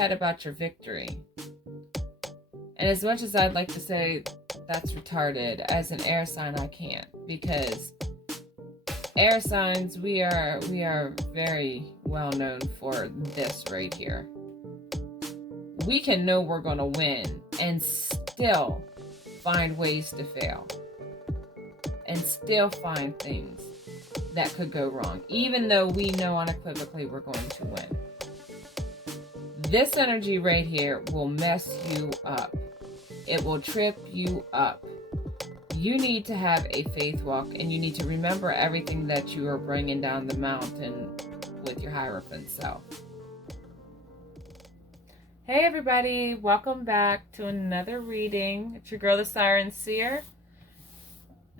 head about your victory. And as much as I'd like to say that's retarded, as an air sign, I can't, because air signs, we are very well known for this right here. We can know we're going to win and still find ways to fail, and still find things that could go wrong, even though we know unequivocally we're going to win. This energy right here will mess you up. It will trip you up. You need to have a faith walk, and you need to remember everything that you are bringing down the mountain with your Hierophant self. Hey everybody, welcome back to another reading. It's your girl, the Siren Seer.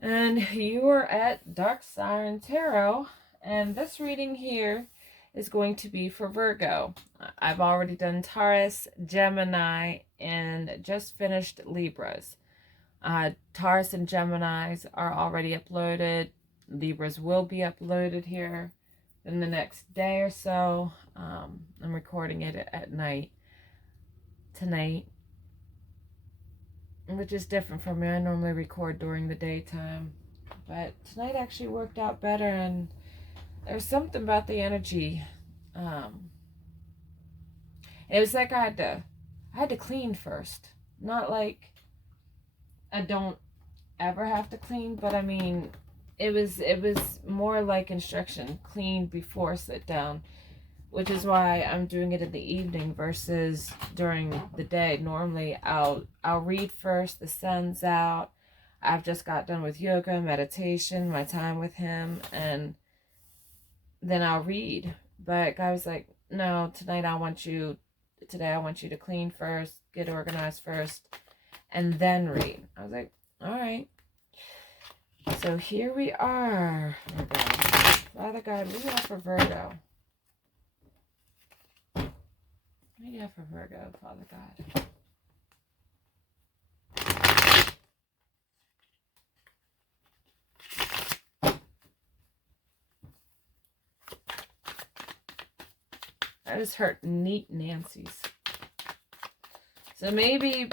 And you are at Dark Siren Tarot. And this reading here is going to be for Virgo. I've already done Taurus, Gemini, and just finished Libras. Taurus and Geminis are already uploaded. Libras will be uploaded here in the next day or so. I'm recording it at night tonight, which is different from me. I normally record during the daytime, but tonight actually worked out better, and there's something about the energy. It was like I had to clean first. Not like I don't ever have to clean, but I mean, it was more like instruction: clean before sit down, which is why I'm doing it in the evening versus during the day. Normally I'll read first, the sun's out, I've just got done with yoga, meditation, my time with him, and then I'll read. But guy was like, no, today I want you to clean first, get organized first, and then read. I was like, all right. So here we are. Father God, we are for Virgo. What do you have for Virgo, Father God? I just heard neat Nancy's. So maybe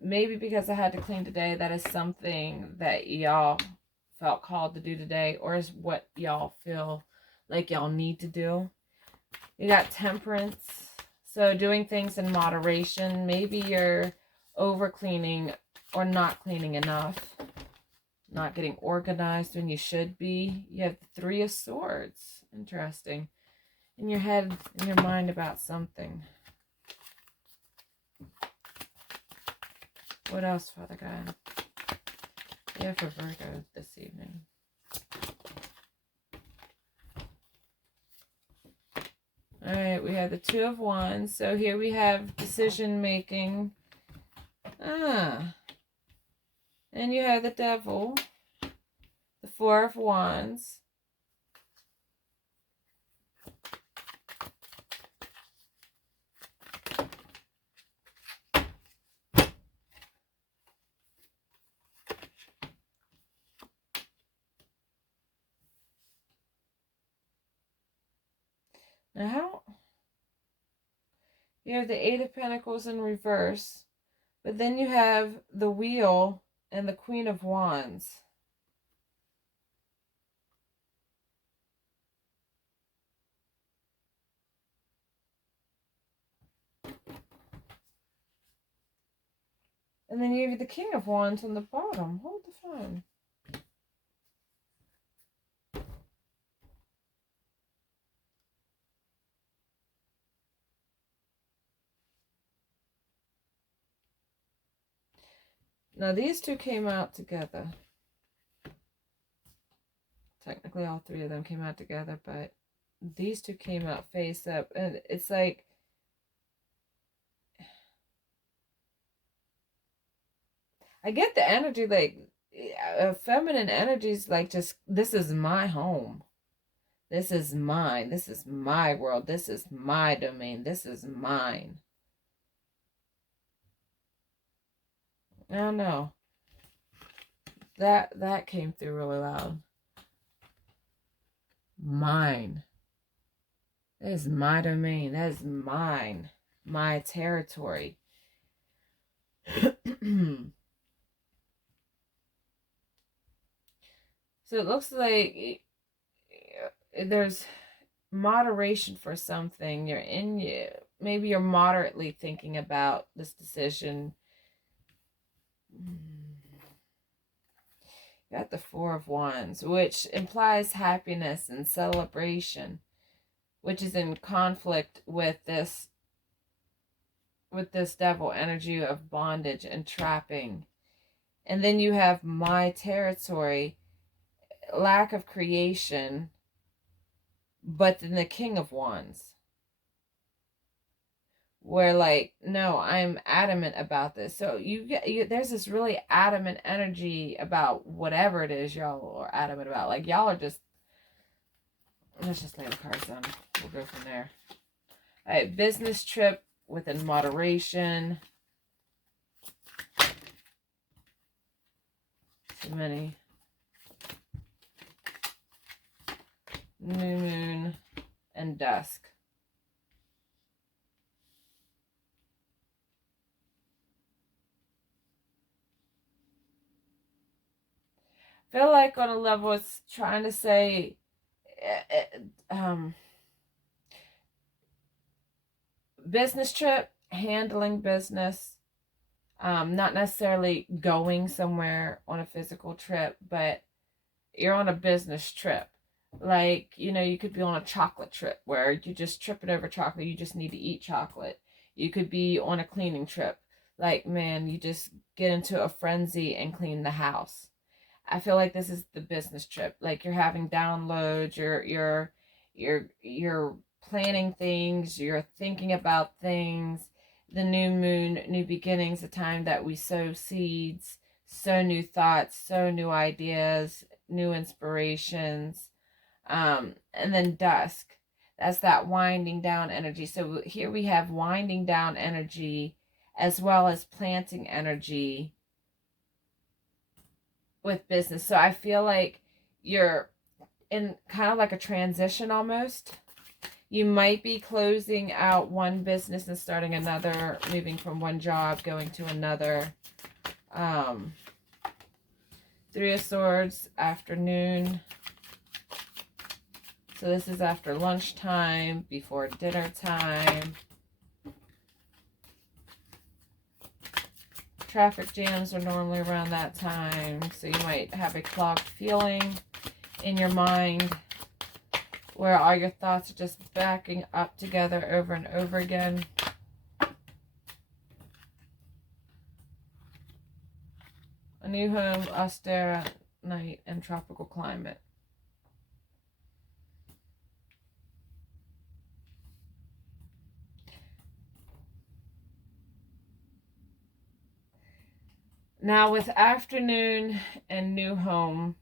because I had to clean today, that is something that y'all felt called to do today, or is what y'all feel like y'all need to do. You got Temperance. So doing things in moderation. Maybe you're over cleaning or not cleaning enough. Not getting organized when you should be. You have the Three of Swords. Interesting. In your head, in your mind about something. What else, Father God? Yeah, for Virgo this evening. Alright, we have the Two of Wands. So here we have decision making. And you have the Devil. The Four of Wands. Now, you have the Eight of Pentacles in reverse, but then you have the Wheel and the Queen of Wands. And then you have the King of Wands on the bottom. Hold the phone. Now these two came out together. Technically all three of them came out together, but these two came out face up. And it's like, I get the energy, like, feminine energy is like, just, this is my home. This is mine. This is my world. This is my domain. This is mine. I don't know. That came through really loud. Mine. That is my domain. That is mine. my territory. So it looks like there's moderation for something. Maybe you're moderately thinking about this decision. Got the Four of Wands, which implies happiness and celebration, which is in conflict with this devil energy of bondage and trapping. And then you have my territory, lack of creation, but then the King of Wands, where like, no, I'm adamant about this. So there's this really adamant energy about whatever it is y'all are adamant about. Like y'all are just, let's just lay the cards down. We'll go from there. All right, business trip within moderation. Too many. New moon and dusk. Feel like on a level it's trying to say business trip, handling business, not necessarily going somewhere on a physical trip, but you're on a business trip. Like, you could be on a chocolate trip where you're just tripping over chocolate. You just need to eat chocolate. You could be on a cleaning trip. Like, man, you just get into a frenzy and clean the house. I feel like this is the business trip. Like you're having downloads, you're planning things, you're thinking about things. The new moon, new beginnings, the time that we sow seeds, sow new thoughts, sow new ideas, new inspirations. And then dusk. That's that winding down energy. So here we have winding down energy as well as planting energy with business. So I feel like you're in kind of like a transition almost. You might be closing out one business and starting another, moving from one job, going to another. Three of Swords, afternoon. So this is after lunchtime, before dinner time. Traffic jams are normally around that time, so you might have a clogged feeling in your mind where all your thoughts are just backing up together over and over again. A new home, austere night, and tropical climate. Now with afternoon and new home,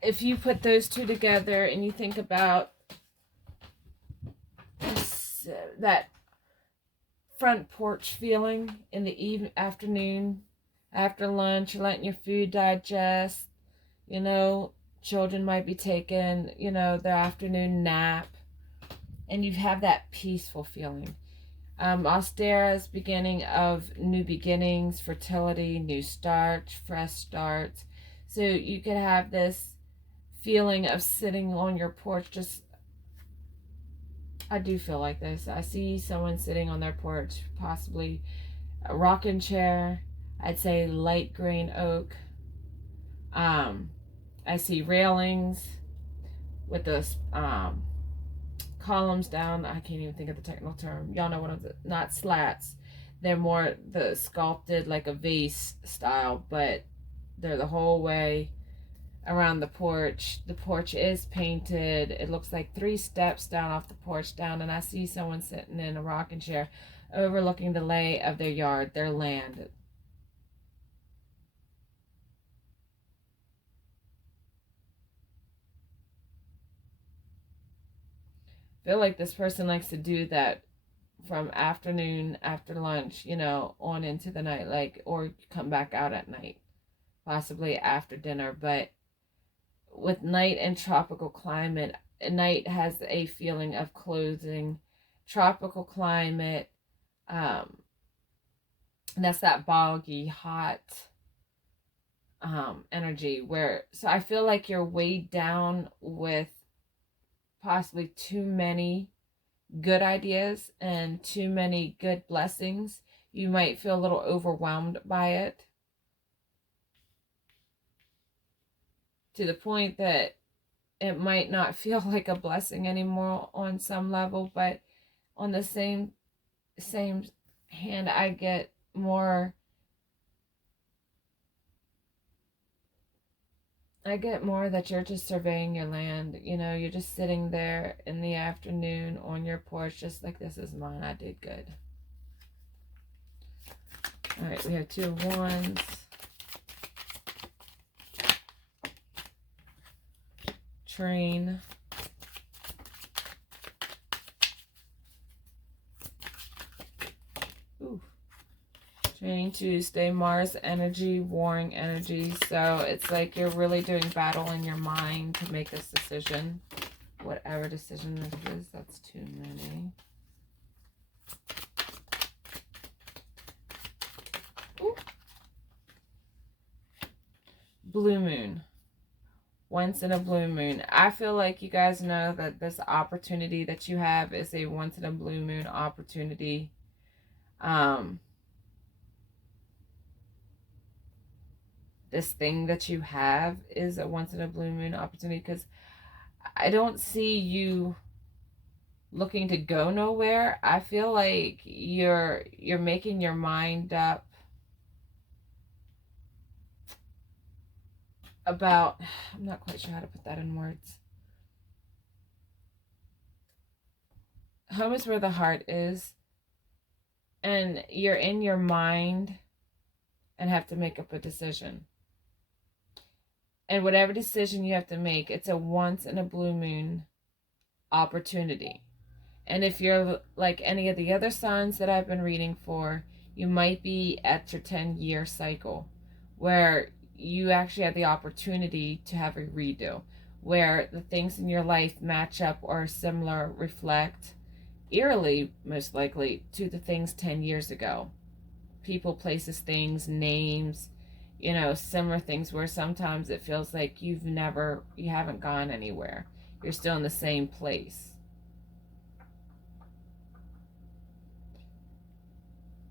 if you put those two together and you think about that front porch feeling in the afternoon, after lunch, you're letting your food digest, children might be taking, their afternoon nap, and you have that peaceful feeling. Austera's beginning of new beginnings, fertility, new starts, fresh starts. So you could have this feeling of sitting on your porch. I do feel like this. I see someone sitting on their porch, possibly a rocking chair. I'd say light green oak. I see railings with those columns down. I can't even think of the technical term. Y'all know what I'm saying. Not slats. They're more the sculpted like a vase style, but they're the whole way around the porch. The porch is painted. It looks like 3 steps down off the porch down, and I see someone sitting in a rocking chair overlooking the lay of their yard, their land. I feel like this person likes to do that from afternoon, after lunch, on into the night, like, or come back out at night, possibly after dinner. But with night and tropical climate, night has a feeling of closing, tropical climate. And that's that boggy, hot energy where, so I feel like you're weighed down with possibly too many good ideas and too many good blessings. You might feel a little overwhelmed by it to the point that it might not feel like a blessing anymore on some level, but on the same hand, I get more that you're just surveying your land. You know, you're just sitting there in the afternoon on your porch, just like, this is mine, I did good. All right, we have 2 of Wands. Train. Ooh. Training Tuesday, Mars energy, warring energy. So it's like you're really doing battle in your mind to make this decision. Whatever decision it is, that's too many. Ooh. Blue moon. Once in a blue moon. I feel like you guys know that this opportunity that you have is a once in a blue moon opportunity. This thing that you have is a once in a blue moon opportunity, because I don't see you looking to go nowhere. I feel like you're making your mind up about, I'm not quite sure how to put that in words. Home is where the heart is, and you're in your mind and have to make up a decision. And whatever decision you have to make, it's a once in a blue moon opportunity. And if you're like any of the other signs that I've been reading for, you might be at your 10-year cycle where you actually have the opportunity to have a redo, where the things in your life match up or similar, reflect eerily, most likely, to the things 10 years ago. People, places, things, names, you know, similar things where sometimes it feels like you haven't gone anywhere. You're still in the same place.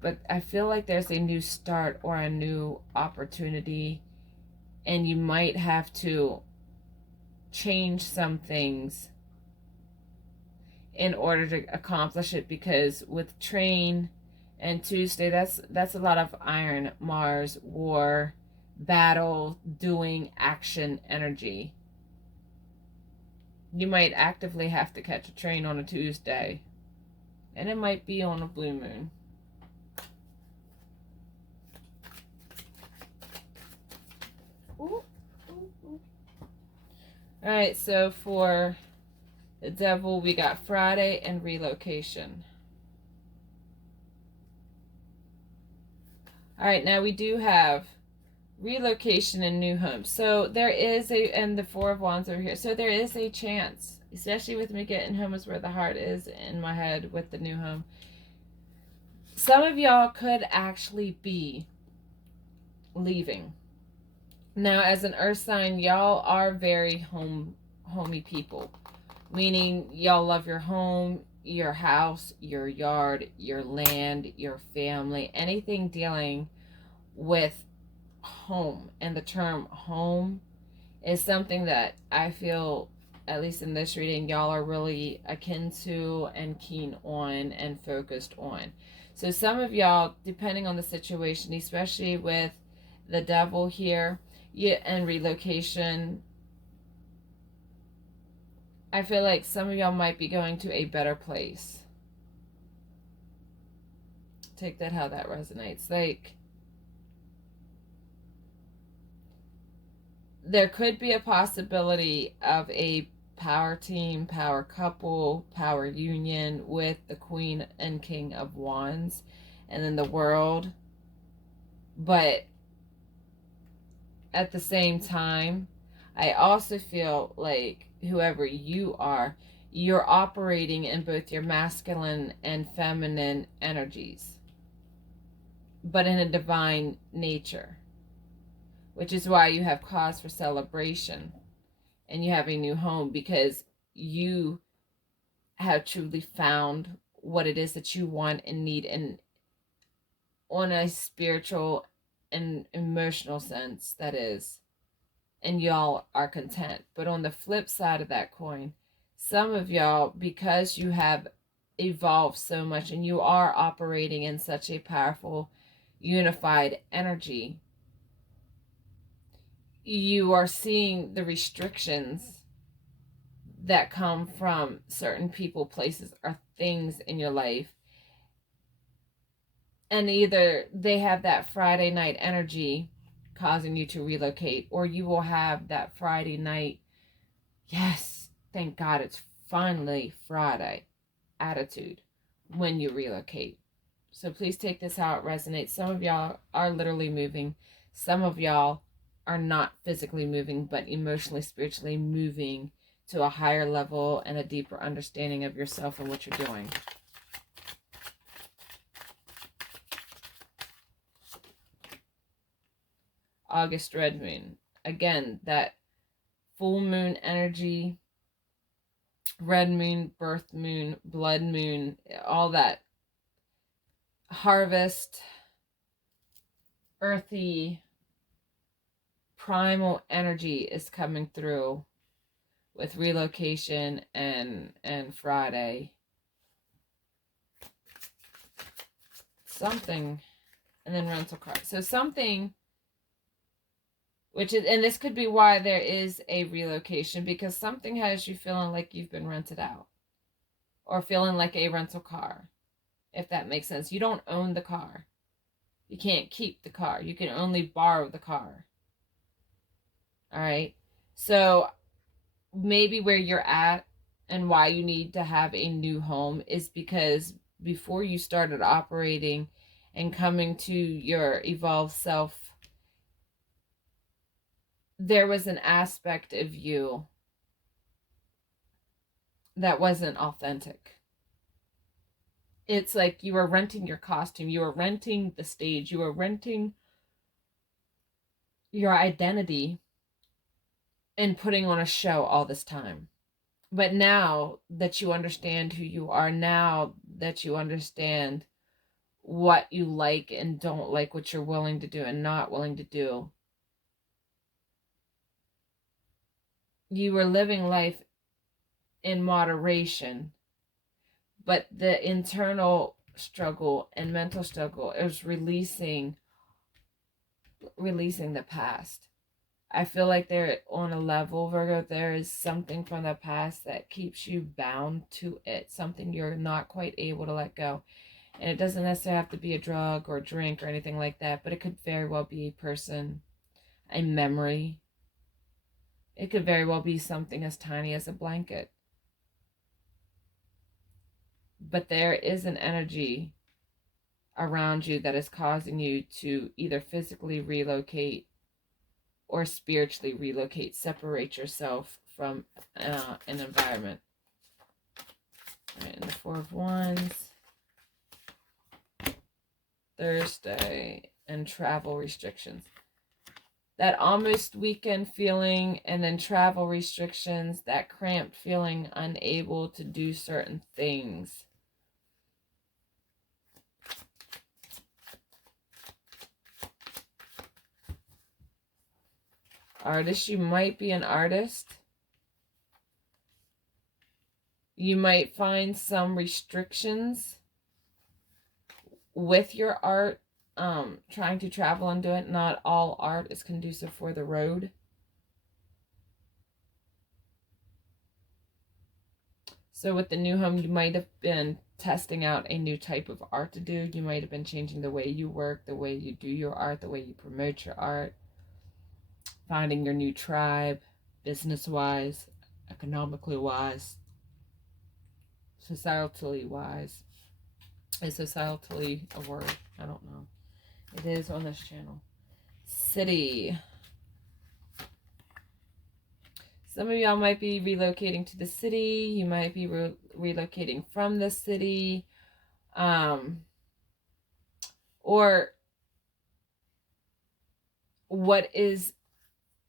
But I feel like there's a new start or a new opportunity, and you might have to change some things in order to accomplish it, because with train and Tuesday, that's a lot of iron, Mars, war, battle, doing, action, energy. You might actively have to catch a train on a Tuesday, and it might be on a blue moon. Ooh, ooh, ooh. All right, so for the devil, we got Friday and relocation. All right, now we do have relocation and new homes. So there is and the 4 of Wands over here. So there is a chance, especially with me getting home is where the heart is in my head with the new home. Some of y'all could actually be leaving. Now, as an earth sign, y'all are very homey people, meaning y'all love your home, your house, your yard, your land, your family, anything dealing with home. And the term home is something that I feel, at least in this reading, y'all are really akin to and keen on and focused on. So some of y'all, depending on the situation, especially with the devil here and relocation, I feel like some of y'all might be going to a better place. Take that how that resonates. Like, there could be a possibility of a power team, power couple, power union with the Queen and King of Wands and then the World. But at the same time, I also feel like whoever you are, You're operating in both your masculine and feminine energies, but in a divine nature, which is why you have cause for celebration and you have a new home, because you have truly found what it is that you want and need, and on a spiritual and emotional sense, that is, and y'all are content. But on the flip side of that coin, some of y'all, because you have evolved so much and you are operating in such a powerful unified energy, you are seeing the restrictions that come from certain people, places, or things in your life. And either they have that Friday night energy causing you to relocate, or you will have that Friday night, yes, thank God it's finally Friday attitude when you relocate. So please take this how it resonates. Some of y'all are literally moving. Some of y'all are not physically moving, but emotionally, spiritually moving to a higher level and a deeper understanding of yourself and what you're doing. August red moon. Again, that full moon energy, red moon, birth moon, blood moon, all that harvest, earthy, primal energy is coming through with relocation and Friday. Something, and then rental car. So something, which is, and this could be why there is a relocation, because something has you feeling like you've been rented out, or feeling like a rental car, if that makes sense. You don't own the car. You can't keep the car. You can only borrow the car. All right. So maybe where you're at and why you need to have a new home is because before you started operating and coming to your evolved self, there was an aspect of you that wasn't authentic. It's like you were renting your costume, you were renting the stage, you were renting your identity and putting on a show all this time. But now that you understand who you are, now that you understand what you like and don't like, what you're willing to do and not willing to do, you were living life in moderation, but the internal struggle and mental struggle is releasing the past. I feel like they're on a level, Virgo, there is something from the past that keeps you bound to it, something you're not quite able to let go. And it doesn't necessarily have to be a drug or a drink or anything like that, but it could very well be a person, a memory. It could very well be something as tiny as a blanket. But there is an energy around you that is causing you to either physically relocate or spiritually relocate, separate yourself from an environment. All right, and the Four of Wands, Thursday, and travel restrictions. That almost weekend feeling, and then travel restrictions, that cramped feeling, unable to do certain things. Artist, you might be an artist. You might find some restrictions with your art, trying to travel and do it. Not all art is conducive for the road. So with the new home, you might have been testing out a new type of art to do. You might have been changing the way you work, the way you do your art, the way you promote your art. Finding your new tribe, business-wise, economically wise, societally wise. Is societally a word? I don't know. It is on this channel. City. Some of y'all might be relocating to the city. You might be relocating from the city. Or what is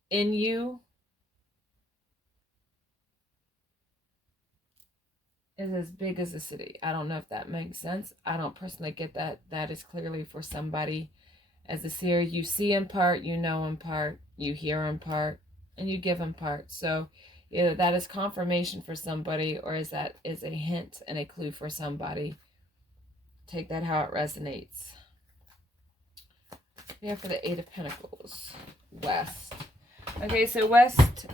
in you is as big as the city. I don't know if that makes sense. I don't personally get that. That is clearly for somebody. As a seer, you see in part, you know in part, you hear in part, and you give in part. So either that is confirmation for somebody, or is that is a hint and a clue for somebody. Take that how it resonates. Yeah, for the Eight of Pentacles. West. Okay, so West,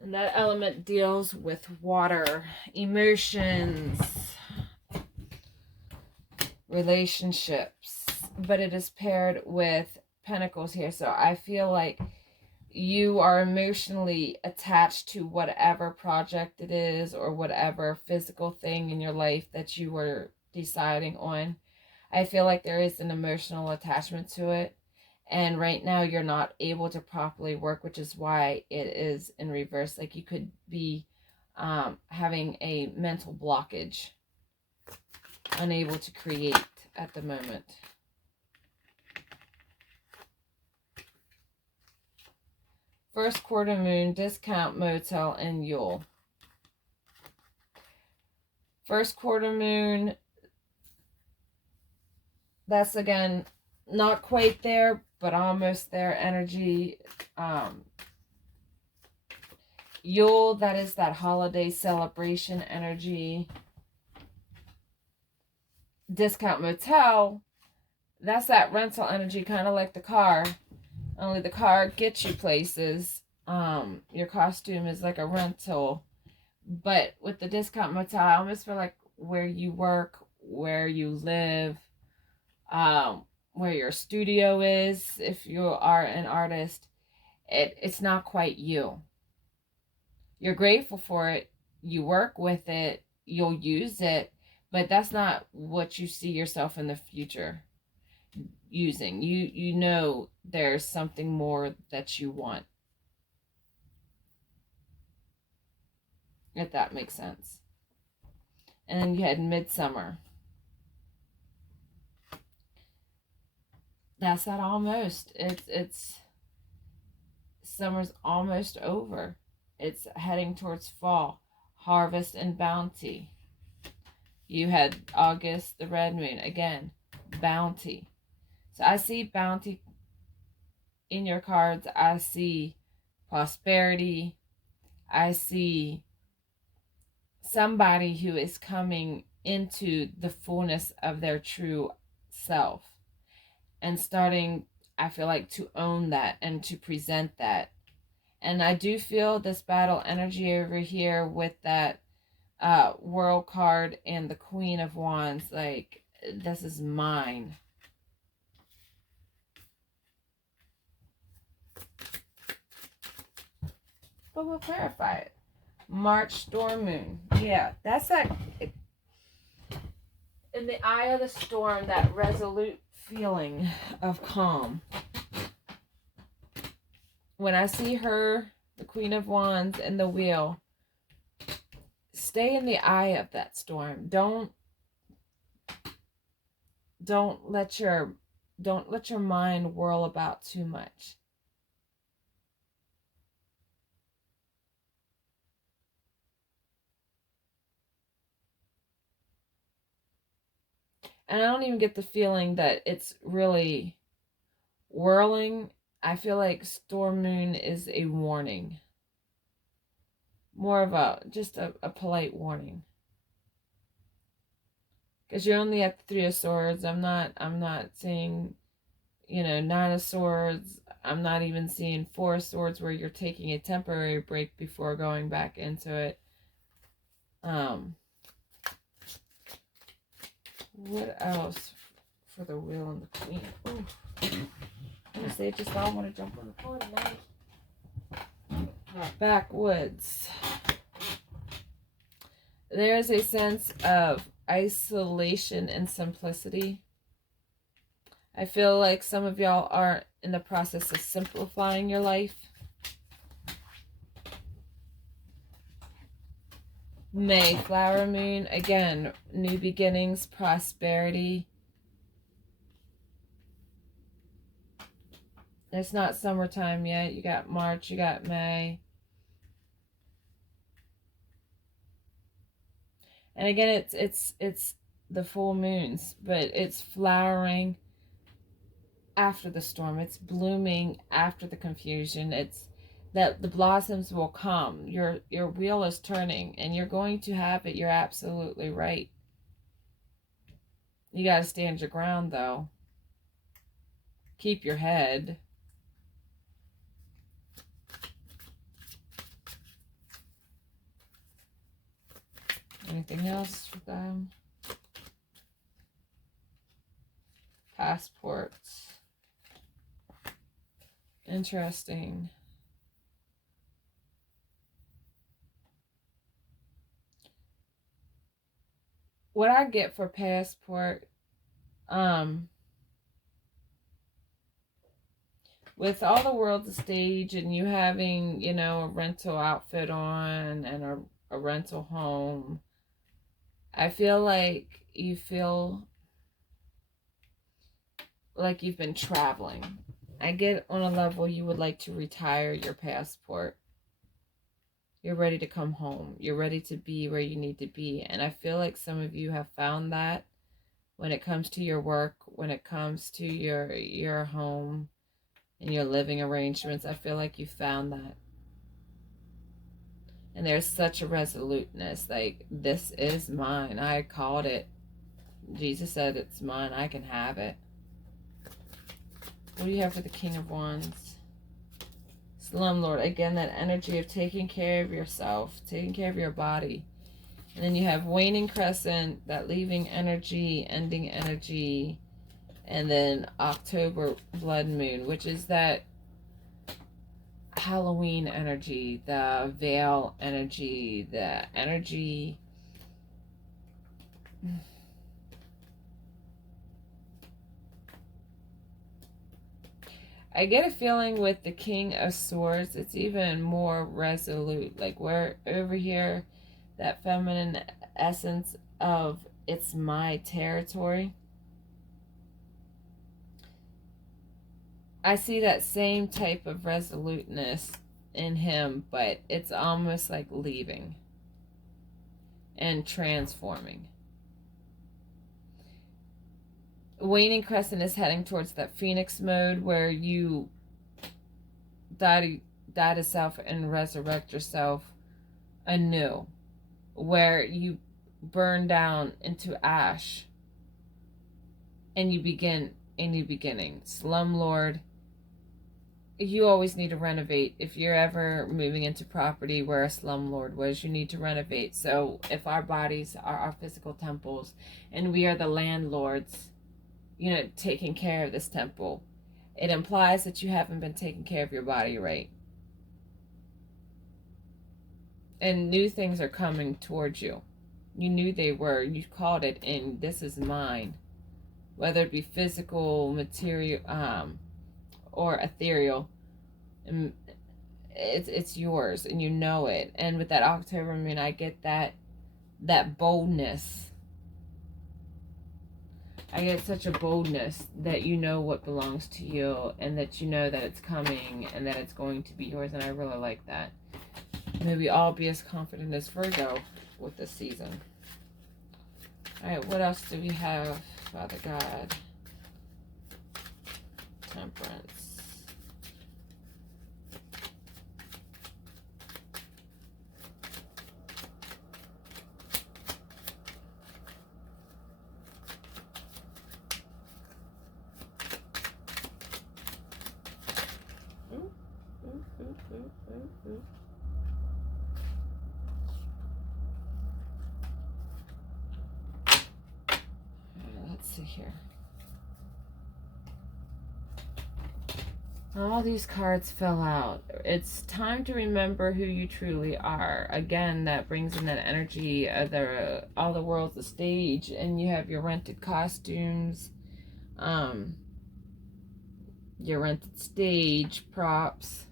and that element deals with water, emotions, relationships, but it is paired with Pentacles here. So I feel like you are emotionally attached to whatever project it is or whatever physical thing in your life that you were deciding on. I feel like there is an emotional attachment to it. And right now you're not able to properly work, which is why it is in reverse. Like you could be having a mental blockage, unable to create at the moment. First quarter moon, discount motel in Yule. First quarter moon, that's again not quite there, but almost there energy. Yule, that is that holiday celebration energy. Discount motel, that's that rental energy, kind of like the car. Only the car gets you places. Your costume is like a rental. But with the discount motel, I almost feel like where you work, where you live, where your studio is, if you are an artist, it's not quite you. You're grateful for it. You work with it. You'll use it. But that's not what you see yourself in the future using. You know there's something more that you want. If that makes sense. And then you had midsummer. That's that almost. It's summer's almost over. It's heading towards fall. Harvest and bounty. You had August, the red moon. Again, bounty. So I see bounty in your cards. I see prosperity. I see somebody who is coming into the fullness of their true self and starting, I feel like, to own that and to present that. And I do feel this battle energy over here with that World card and the Queen of Wands. Like, this is mine. But we'll clarify it. March storm moon. Yeah, that's that. In the eye of the storm, that resolute feeling of calm. When I see her, the Queen of Wands, and the Wheel, stay in the eye of that storm. Don't let your mind whirl about too much. And I don't even get the feeling that it's really whirling. I feel like storm moon is a warning. More of just a polite warning. Because you're only at the Three of Swords. I'm not seeing, Nine of Swords. I'm not even seeing Four of Swords where you're taking a temporary break before going back into it. What else for the Wheel and the Queen? Ooh. I'm gonna say just all want to jump on the floor tonight. Backwoods. There's a sense of isolation and simplicity. I feel like some of y'all are in the process of simplifying your life. May, flower moon. Again, new beginnings, prosperity. It's not summertime yet. You got March, you got May. And again, it's the full moons, but it's flowering after the storm. It's blooming after the confusion. It's that the blossoms will come. Your wheel is turning and you're going to have it. You're absolutely right. You got to stand your ground though. Keep your head. Anything else for them? Passports. Interesting. What I get for passport, with all the world to stage and you having, you know, a rental outfit on and a rental home, I feel like you feel like you've been traveling. I get on a level you would like to retire your passport. You're ready to come home. You're ready to be where you need to be. And I feel like some of you have found that when it comes to your work, when it comes to your home and your living arrangements. I feel like you found that. And there's such a resoluteness. Like, this is mine. I called it. Jesus said it's mine. I can have it. What do you have for the King of Wands? Slumlord. Again, that energy of taking care of yourself, taking care of your body. And then you have waning crescent, that leaving energy, ending energy. And then October blood moon, which is that Halloween energy, the veil energy, the energy. I get a feeling with the King of Swords, it's even more resolute. Like, we're over here, that feminine essence of it's my territory. I see that same type of resoluteness in him, but it's almost like leaving and transforming. Waning crescent is heading towards that phoenix mode where you die to self and resurrect yourself anew, where you burn down into ash and you begin a new beginning. Slumlord, you always need to renovate. If you're ever moving into property where a slumlord was, you need to renovate. So if our bodies are our physical temples and we are the landlords, you know, taking care of this temple, it implies that you haven't been taking care of your body right. And new things are coming towards you. You knew they were. You called it in. This is mine. Whether it be physical, material, or ethereal, and it's yours, and you know it. And with that October moon, I get that boldness. I get such a boldness that you know what belongs to you, and that you know that it's coming, and that it's going to be yours. And I really like that. May we all be as confident as Virgo with this season. All right, what else do we have, Father God? Temperance. Let's see here. All these cards fell out. It's time to remember who you truly are. Again, that brings in that energy of all the world's the stage, and you have your rented costumes, your rented stage, props,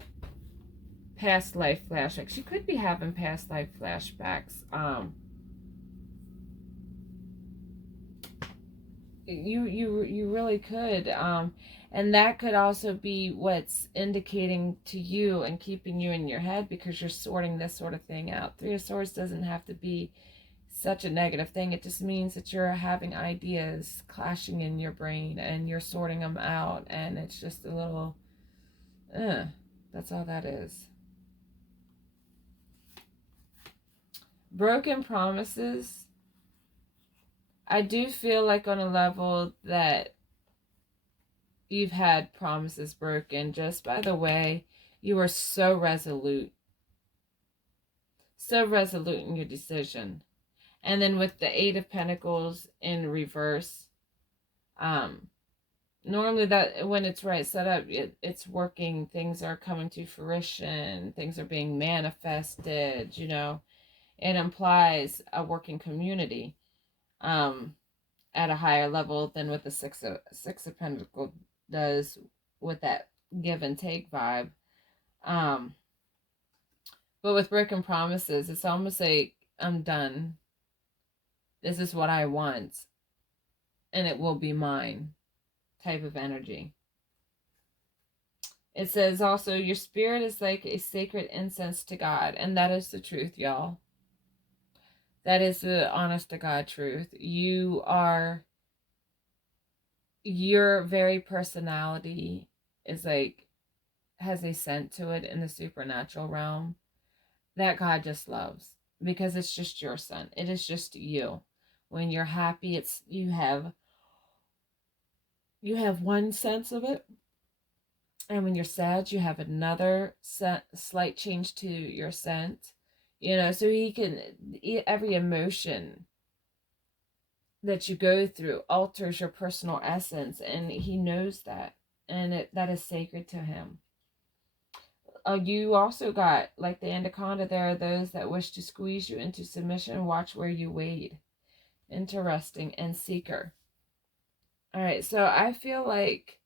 past life flashbacks. You could be having past life flashbacks. You really could. And that could also be what's indicating to you and keeping you in your head, because you're sorting this sort of thing out. Three of Swords doesn't have to be such a negative thing. It just means that you're having ideas clashing in your brain and you're sorting them out, and it's just a little that's all that is. Broken promises. I do feel like on a level that you've had promises broken. Just by the way, you are so resolute in your decision. And then with the Eight of Pentacles in reverse, normally that when it's right set up, it's working. Things are coming to fruition. Things are being manifested. It implies a working community at a higher level than what the Six of Pentacles does with that give and take vibe. But with broken promises, it's almost like, I'm done. This is what I want, and it will be mine type of energy. It says also, your spirit is like a sacred incense to God, and that is the truth, y'all. That is the honest to God truth. Your very personality is like, has a scent to it in the supernatural realm that God just loves, because it's just your scent. It is just you. When you're happy, it's you have one sense of it, and when you're sad, you have another slight change to your scent. So he can, every emotion that you go through alters your personal essence, and he knows that, and that is sacred to him. You also got, like the anaconda, there are those that wish to squeeze you into submission. Watch where you wade. Interesting. And Seeker. All right, so I feel like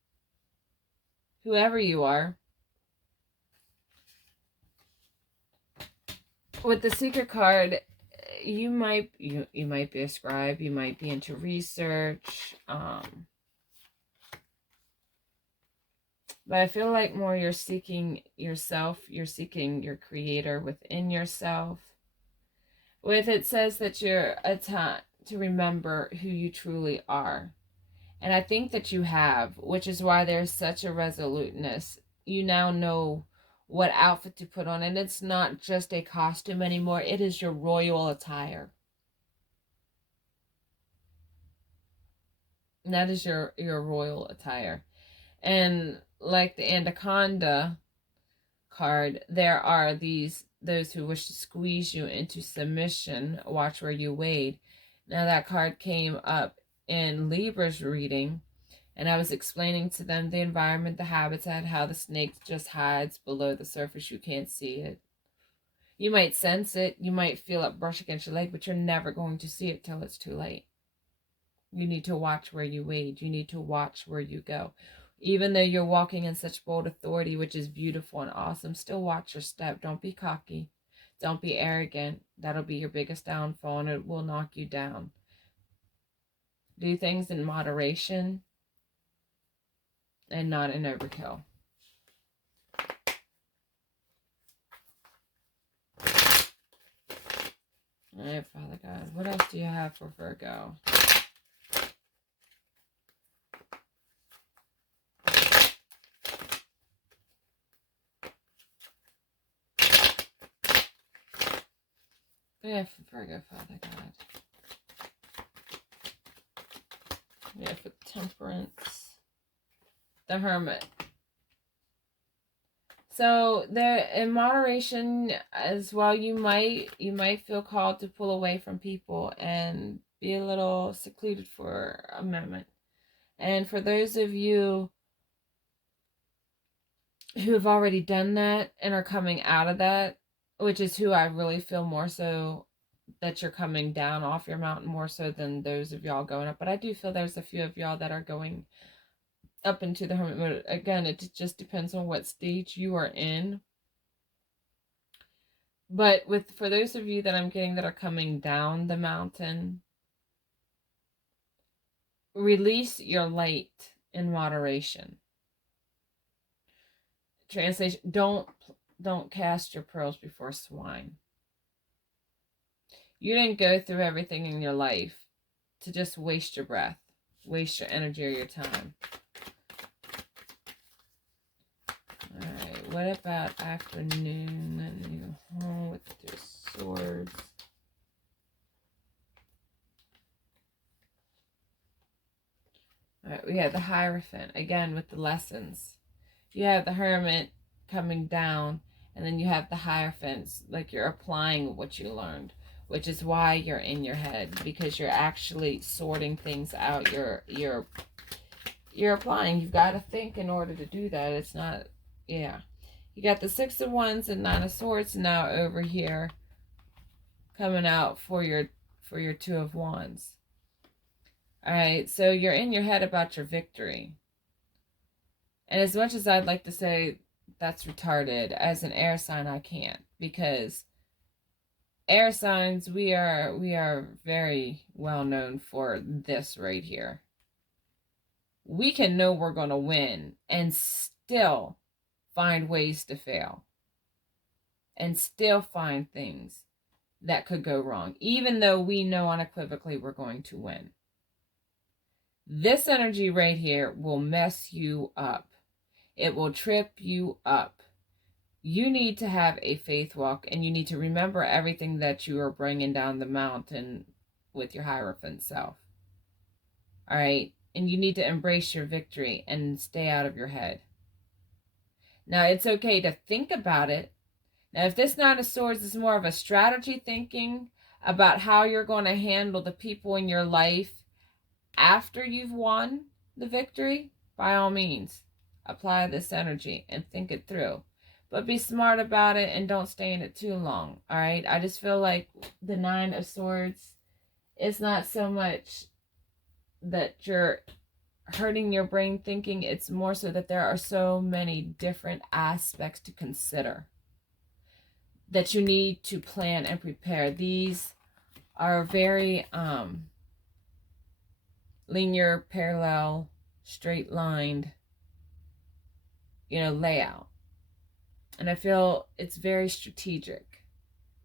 whoever you are, with the Seeker card, you might be a scribe, you might be into research, but I feel like more you're seeking yourself, you're seeking your creator within yourself. With it says that you're a time to remember who you truly are. And I think that you have, which is why there's such a resoluteness. You now know what outfit to put on, and it's not just a costume anymore. It is your royal attire. And that is your royal attire. And like the anaconda card, there are those who wish to squeeze you into submission. Watch where you wade. Now that card came up in Libra's reading, and I was explaining to them the environment, the habitat, how the snake just hides below the surface. You can't see it. You might sense it. You might feel it brush against your leg, but you're never going to see it till it's too late. You need to watch where you wade. You need to watch where you go. Even though you're walking in such bold authority, which is beautiful and awesome, still watch your step. Don't be cocky. Don't be arrogant. That'll be your biggest downfall, and it will knock you down. Do things in moderation and not in overkill. All right, Father God, what else do you have for Virgo? Yeah, for Virgo, Father God. Yeah, for Temperance. The Hermit. So there, in moderation as well, you might feel called to pull away from people and be a little secluded for a moment. And for those of you who have already done that and are coming out of that, which is who I really feel more so that you're coming down off your mountain more so than those of y'all going up. But I do feel there's a few of y'all that are going up into the hermit mode. Again, it just depends on what stage you are in. But for those of you that I'm getting that are coming down the mountain, release your light in moderation. Translation, don't cast your pearls before swine. You didn't go through everything in your life to just waste your breath, waste your energy or your time. Alright, what about afternoon and you home with the swords? Alright, we have the Hierophant, again with the lessons. You have the Hermit coming down, and then you have the Hierophants, like you're applying what you learned, which is why you're in your head, because you're actually sorting things out. You're applying. You've got to think in order to do that. It's not, yeah. You got the Six of Wands and Nine of Swords now over here coming out for your Two of Wands. All right, so you're in your head about your victory. And as much as I'd like to say that's retarded, as an air sign, I can't, because air signs, we are very well known for this right here. We can know we're going to win and still find ways to fail and still find things that could go wrong, even though we know unequivocally we're going to win. This energy right here will mess you up. It will trip you up. You need to have a faith walk, and you need to remember everything that you are bringing down the mountain with your Hierophant self. All right? And you need to embrace your victory and stay out of your head. Now, it's okay to think about it. Now, if this Nine of Swords is more of a strategy thinking about how you're going to handle the people in your life after you've won the victory, by all means, apply this energy and think it through. But be smart about it and don't stay in it too long, all right? I just feel like the Nine of Swords is not so much that you're hurting your brain thinking. It's more so that there are so many different aspects to consider that you need to plan and prepare. These are very linear, parallel, straight lined, layout. And I feel it's very strategic.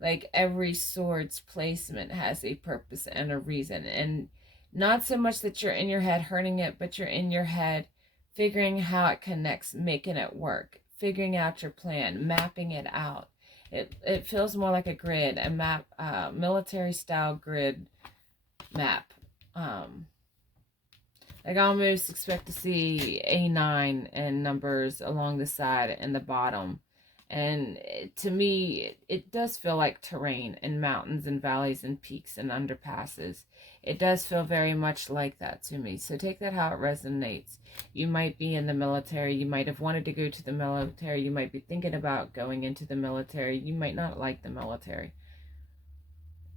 Like every sword's placement has a purpose and a reason. And not so much that you're in your head hurting it, but you're in your head figuring how it connects, making it work, figuring out your plan, mapping it out. It feels more like a grid, a map, military style grid map. Like I almost expect to see A9 and numbers along the side and the bottom. And to me, it does feel like terrain and mountains and valleys and peaks and underpasses. It does feel very much like that to me. So take that how it resonates. You might be in the military. You might have wanted to go to the military. You might be thinking about going into the military. You might not like the military.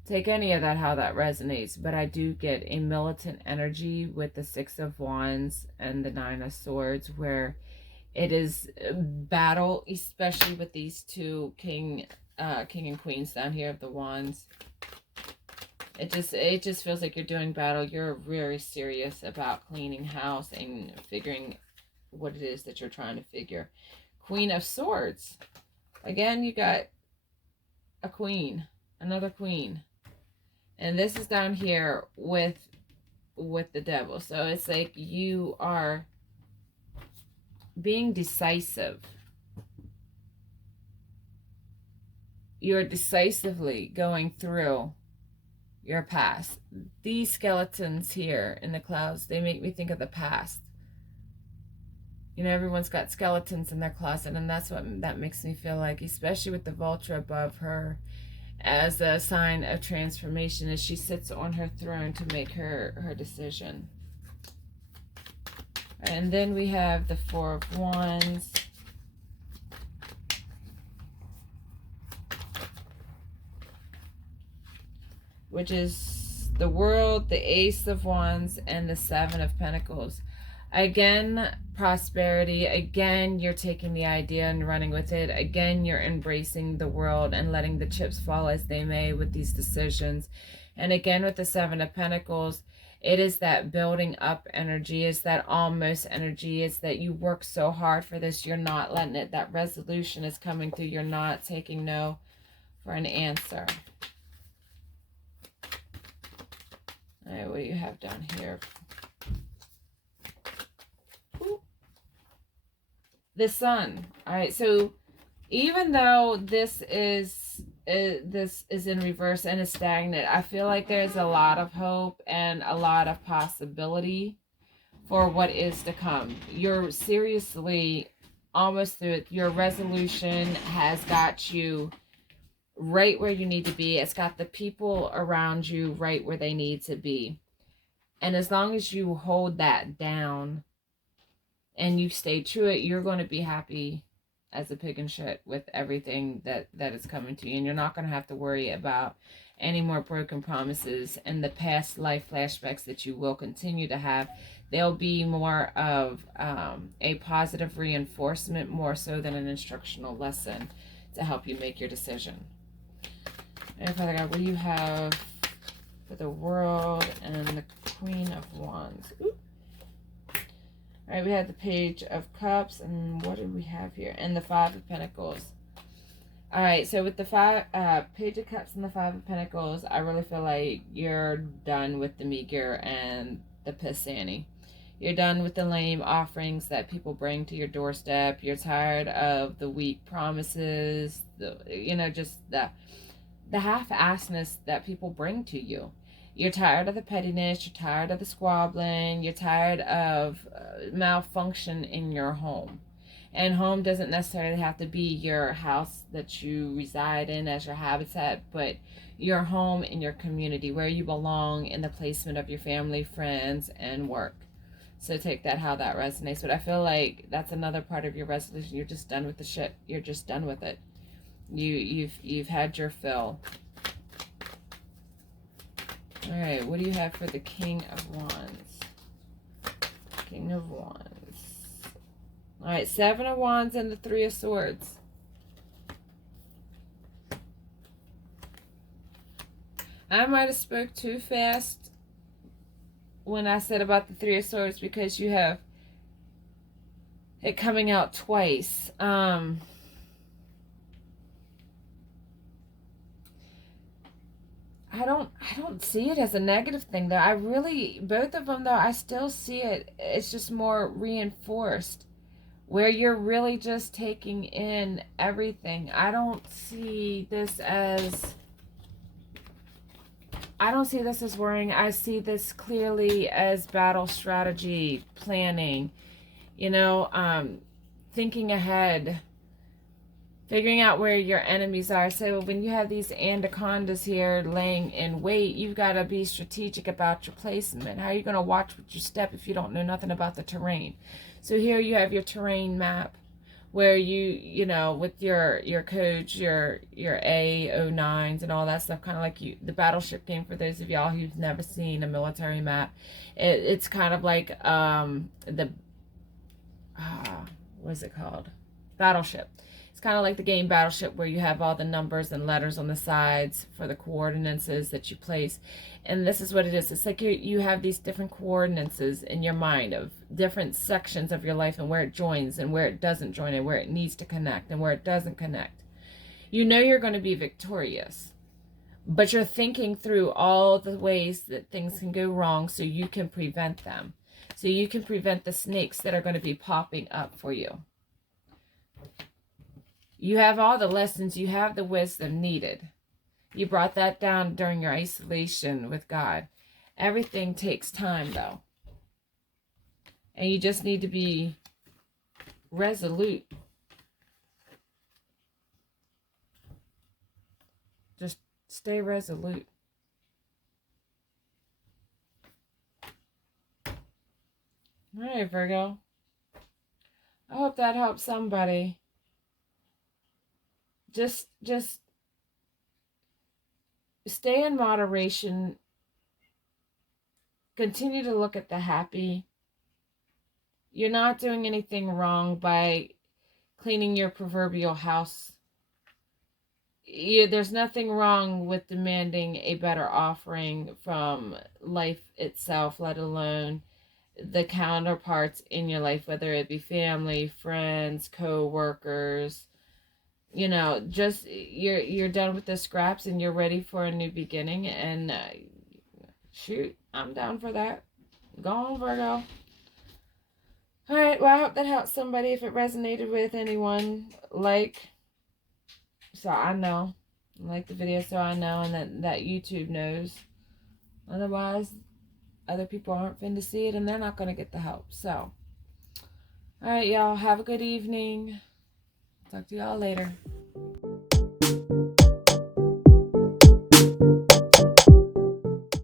Take any of that how that resonates. But I do get a militant energy with the Six of Wands and the Nine of Swords, where it is battle, especially with these two king and queens down here of the wands. It just feels like you're doing battle. You're very serious about cleaning house and figuring what it is that you're trying to figure. Queen of Swords. Again, you got a queen, another queen. And this is down here with the devil. So it's like you are being decisive. You're decisively going through your past. These skeletons here in the clouds, they make me think of the past. Everyone's got skeletons in their closet, and that's what that makes me feel like, especially with the vulture above her as a sign of transformation as she sits on her throne to make her decision. And then we have the Four of Wands. Which is the World, the Ace of Wands, and the Seven of Pentacles. Again, prosperity. Again, you're taking the idea and running with it. Again, you're embracing the world and letting the chips fall as they may with these decisions. And again, with the Seven of Pentacles, it is that building up energy, it's that almost energy, it's that you work so hard for this, you're not letting it, that resolution is coming through, you're not taking no for an answer. All right, what do you have down here? Ooh. The Sun. All right, so even though this is in reverse and is stagnant, I feel like there's a lot of hope and a lot of possibility for what is to come. You're seriously almost through it. Your resolution has got you right where you need to be. It's got the people around you right where they need to be. And as long as you hold that down and you stay true to it, you're going to be happy as a pig in shit with everything that is coming to you. And you're not going to have to worry about any more broken promises and the past life flashbacks that you will continue to have. They'll be more of a positive reinforcement more so than an instructional lesson to help you make your decision. And Father God, what do you have for the world and the Queen of Wands? Ooh. All right, we have the Page of Cups, and what do we have here? And the Five of Pentacles. All right, so with the Page of Cups and the Five of Pentacles, I really feel like you're done with the meager and the pissanny. You're done with the lame offerings that people bring to your doorstep. You're tired of the weak promises, just the half-assedness that people bring to you. You're tired of the pettiness, you're tired of the squabbling, you're tired of malfunction in your home. And home doesn't necessarily have to be your house that you reside in as your habitat, but your home in your community, where you belong in the placement of your family, friends, and work. So take that how that resonates. But I feel like that's another part of your resolution. You're just done with the shit. You're just done with it. You've had your fill. All right, what do you have for the King of Wands? King of Wands. All right, Seven of Wands and the Three of Swords. I might have spoke too fast when I said about the Three of Swords because you have it coming out twice. I don't see it as a negative thing though. I really, both of them though, I still see it. It's just more reinforced where you're really just taking in everything. I don't see this as worrying. I see this clearly as battle strategy, planning, thinking ahead, figuring out where your enemies are. So when you have these anacondas here laying in wait, you've got to be strategic about your placement. How are you going to watch what you step if you don't know nothing about the terrain? So here you have your terrain map where you with your codes, your A09s and all that stuff, kind of like the battleship game for those of y'all who've never seen a military map. It's kind of like what is it called? Battleship. It's kind of like the game Battleship where you have all the numbers and letters on the sides for the coordinates that you place. And this is what it is. It's like you have these different coordinates in your mind of different sections of your life and where it joins and where it doesn't join and where it needs to connect and where it doesn't connect. You know you're going to be victorious, but you're thinking through all the ways that things can go wrong so you can prevent them. So you can prevent the snakes that are going to be popping up for you. You have all the lessons. You have the wisdom needed. You brought that down during your isolation with God. Everything takes time, though. And you just need to be resolute. Just stay resolute. All right, Virgo. I hope that helps somebody. Just stay in moderation. Continue to look at the happy. You're not doing anything wrong by cleaning your proverbial house. There's nothing wrong with demanding a better offering from life itself, let alone the counterparts in your life, whether it be family, friends, co-workers. Just you're done with the scraps and you're ready for a new beginning. And shoot, I'm down for that. Go on, Virgo. All right, well, I hope that helps somebody. If it resonated with anyone, so I know, like the video so I know, and that YouTube knows. Otherwise, other people aren't fin to see it, and they're not going to get the help. So, all right, y'all, have a good evening. Talk to y'all later.